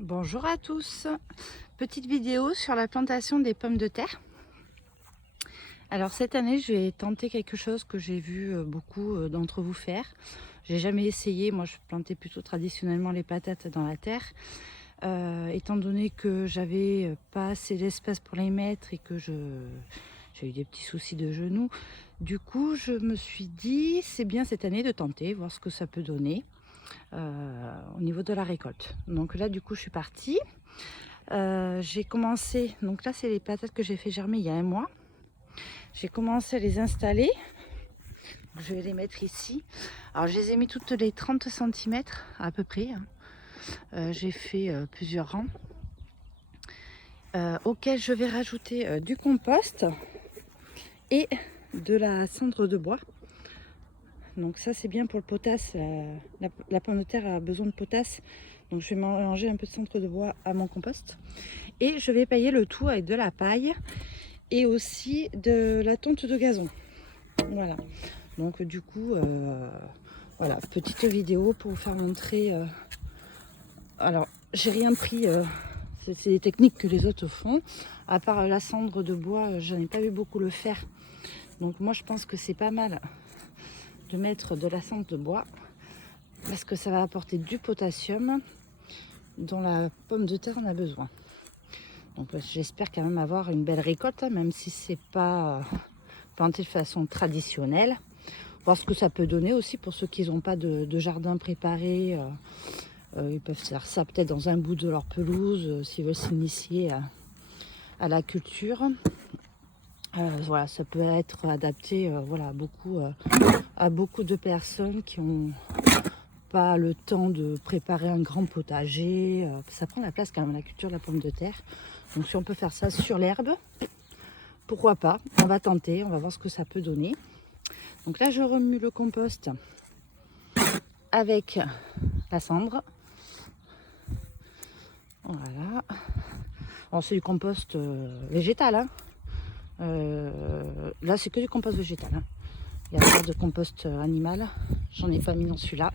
Bonjour à tous, petite vidéo sur la plantation des pommes de terre. Alors cette année je vais tenter quelque chose que j'ai vu beaucoup d'entre vous faire. J'ai jamais essayé, moi je plantais plutôt traditionnellement les patates dans la terre. Étant donné que j'avais pas assez d'espace pour les mettre et que j'ai eu des petits soucis de genoux, du coup je me suis dit c'est bien cette année de tenter, voir ce que ça peut donner. Au niveau de la récolte. Donc là du coup je suis partie, j'ai commencé, donc là c'est les patates que j'ai fait germer il y a un mois. J'ai commencé à les installer, je vais les mettre ici. Alors je les ai mis toutes les 30 cm à peu près, j'ai fait plusieurs rangs auxquels je vais rajouter du compost et de la cendre de bois. Donc ça c'est bien pour le potasse, la pomme de terre a besoin de potasse, donc je vais mélanger un peu de cendre de bois à mon compost et je vais pailler le tout avec de la paille et aussi de la tonte de gazon. Voilà, donc du coup voilà, petite vidéo pour vous faire montrer. Alors j'ai rien pris, c'est des techniques que les autres font, à part la cendre de bois, j'en ai pas vu beaucoup le faire, donc moi je pense que c'est pas mal de mettre de la cendre de bois parce que ça va apporter du potassium dont la pomme de terre en a besoin. Donc j'espère quand même avoir une belle récolte, même si c'est pas planté de façon traditionnelle. Voir ce que ça peut donner aussi pour ceux qui n'ont pas de jardin préparé. Ils peuvent faire ça peut-être dans un bout de leur pelouse s'ils veulent s'initier à la culture. Voilà, ça peut être adapté voilà, à beaucoup de personnes qui n'ont pas le temps de préparer un grand potager. Ça prend la place quand même, la culture de la pomme de terre. Donc si on peut faire ça sur l'herbe, pourquoi pas, on va tenter, on va voir ce que ça peut donner. Donc là je remue le compost avec la cendre. Voilà. Alors c'est du compost végétal, hein. Là c'est que du compost végétal, hein. Il n'y a pas de compost animal, j'en ai pas mis dans celui-là.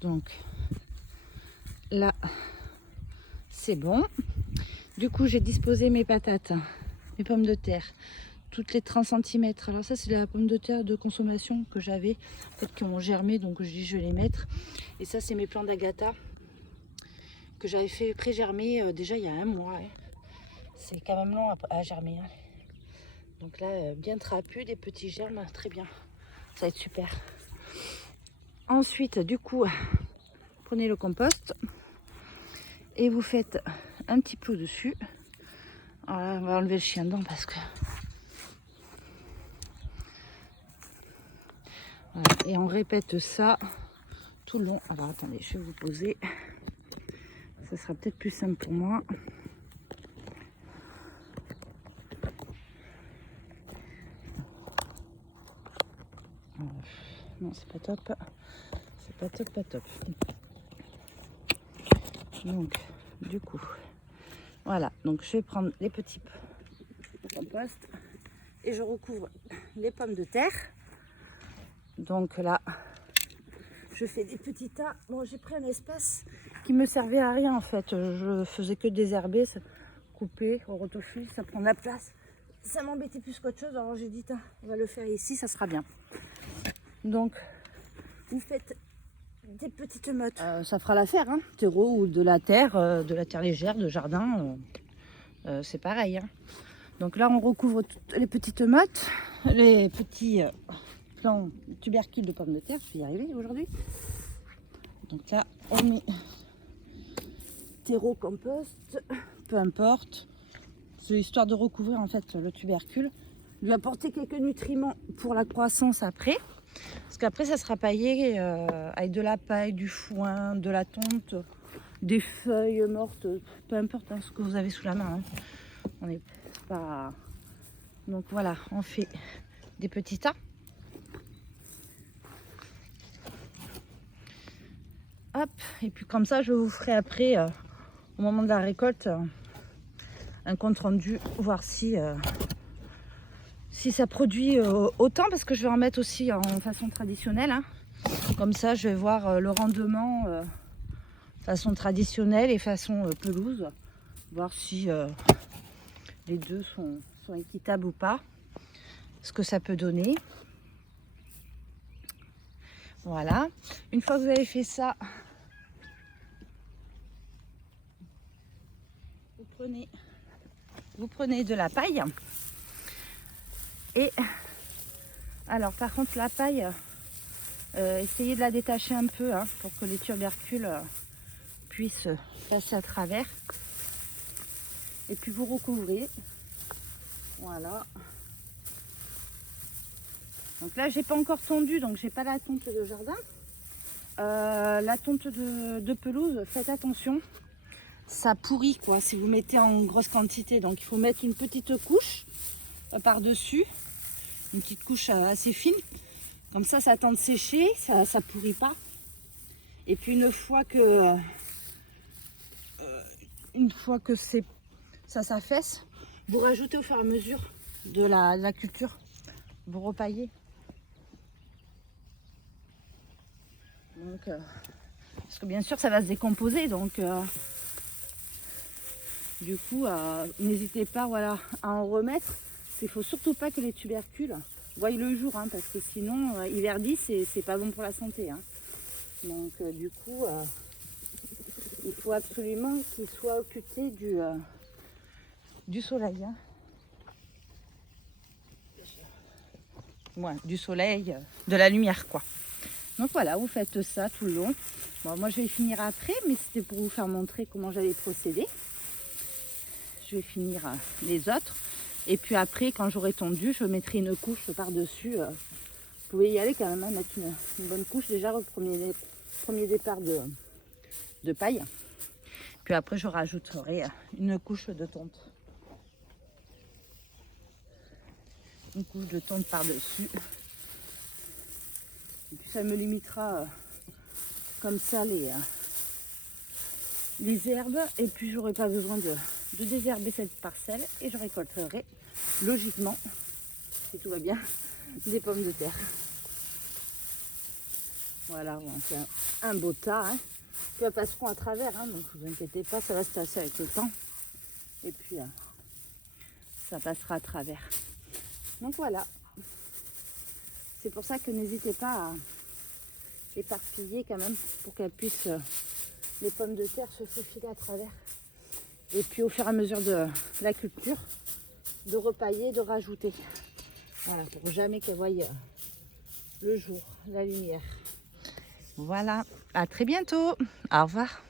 Donc là c'est bon. Du coup j'ai disposé mes patates, mes pommes de terre, toutes les 30 cm. Alors ça c'est la pomme de terre de consommation que j'avais, peut-être qui ont germé, donc je dis je vais les mettre. Et ça c'est mes plants d'Agatha que j'avais fait pré-germer déjà il y a un mois, hein. C'est quand même long à germer, hein. Donc là bien trapu, des petits germes, très bien, ça va être super. Ensuite du coup prenez le compost et vous faites un petit peu dessus. Alors là, on va enlever le chien dedans parce que voilà. Et on répète ça tout le long. Alors attendez, je vais vous poser, ça sera peut-être plus simple pour moi. Non, c'est pas top, c'est pas top, pas top. Donc du coup voilà, donc je vais prendre les petits compost et je recouvre les pommes de terre. Donc là je fais des petits tas. Bon, j'ai pris un espace qui me servait à rien en fait, je faisais que désherber, couper au rotofil, ça prend de la place, ça m'embêtait plus qu'autre chose, alors j'ai dit on va le faire ici, ça sera bien. Donc vous faites des petites mottes, ça fera l'affaire, hein. Terreau ou de la terre légère de jardin, c'est pareil, hein. Donc là on recouvre toutes les petites mottes, les petits plants tubercules de pommes de terre, je vais y arriver aujourd'hui. Donc là on met terreau, compost, peu importe, c'est histoire de recouvrir en fait le tubercule, lui apporter quelques nutriments pour la croissance après. Parce qu'après ça sera paillé avec de la paille, du foin, de la tonte, des feuilles mortes, peu importe, hein, ce que vous avez sous la main, hein. On n'est pas... Donc voilà, on fait des petits tas. Hop, et puis comme ça je vous ferai après, au moment de la récolte, un compte rendu, voir si ça produit autant, parce que je vais en mettre aussi en façon traditionnelle, hein. Comme ça, je vais voir le rendement façon traditionnelle et façon pelouse. Voir si les deux sont équitables ou pas. Ce que ça peut donner. Voilà. Une fois que vous avez fait ça, vous prenez de la paille. Et alors par contre la paille, essayez de la détacher un peu hein, pour que les tubercules puissent passer à travers. Et puis vous recouvrez. Voilà. Donc là j'ai pas encore tondu, donc j'ai pas la tonte de jardin. La tonte de pelouse, faites attention. Ça pourrit quoi si vous mettez en grosse quantité. Donc il faut mettre une petite couche par-dessus. Une petite couche assez fine. Comme ça attend de sécher, ça pourrit pas. Et puis une fois que ça s'affaisse, vous rajoutez au fur et à mesure de la culture. Vous repaillez. Donc, parce que bien sûr ça va se décomposer. Donc du coup, n'hésitez pas voilà, à en remettre. Il ne faut surtout pas que les tubercules voient le jour, hein, parce que sinon, ils verdissent et c'est pas bon pour la santé. Hein. Donc, du coup, il faut absolument qu'ils soient occupés du soleil. Hein. Ouais, du soleil, de la lumière, quoi. Donc voilà, vous faites ça tout le long. Bon, moi, je vais finir après, mais c'était pour vous faire montrer comment j'allais procéder. Je vais finir les autres. Et puis après, quand j'aurai tondu, je mettrai une couche par-dessus. Vous pouvez y aller quand même, hein, mettre une bonne couche déjà au premier départ de paille. Puis après, je rajouterai une couche de tonte. Une couche de tonte par-dessus. Et puis ça me limitera comme ça les herbes. Et puis j'aurai pas besoin de désherber cette parcelle. Et je récolterai logiquement, si tout va bien, des pommes de terre. Voilà, bon, c'est un beau tas. Hein. Puis elles passeront à travers, hein, donc ne vous inquiétez pas, ça va se tasser avec le temps. Et puis ça passera à travers. Donc voilà. C'est pour ça que n'hésitez pas à éparpiller quand même pour qu'elles puissent, les pommes de terre, se faufiler à travers. Et puis au fur et à mesure de la culture, de repailler, de rajouter. Voilà, pour jamais qu'elles voient le jour, la lumière. Voilà, à très bientôt. Au revoir.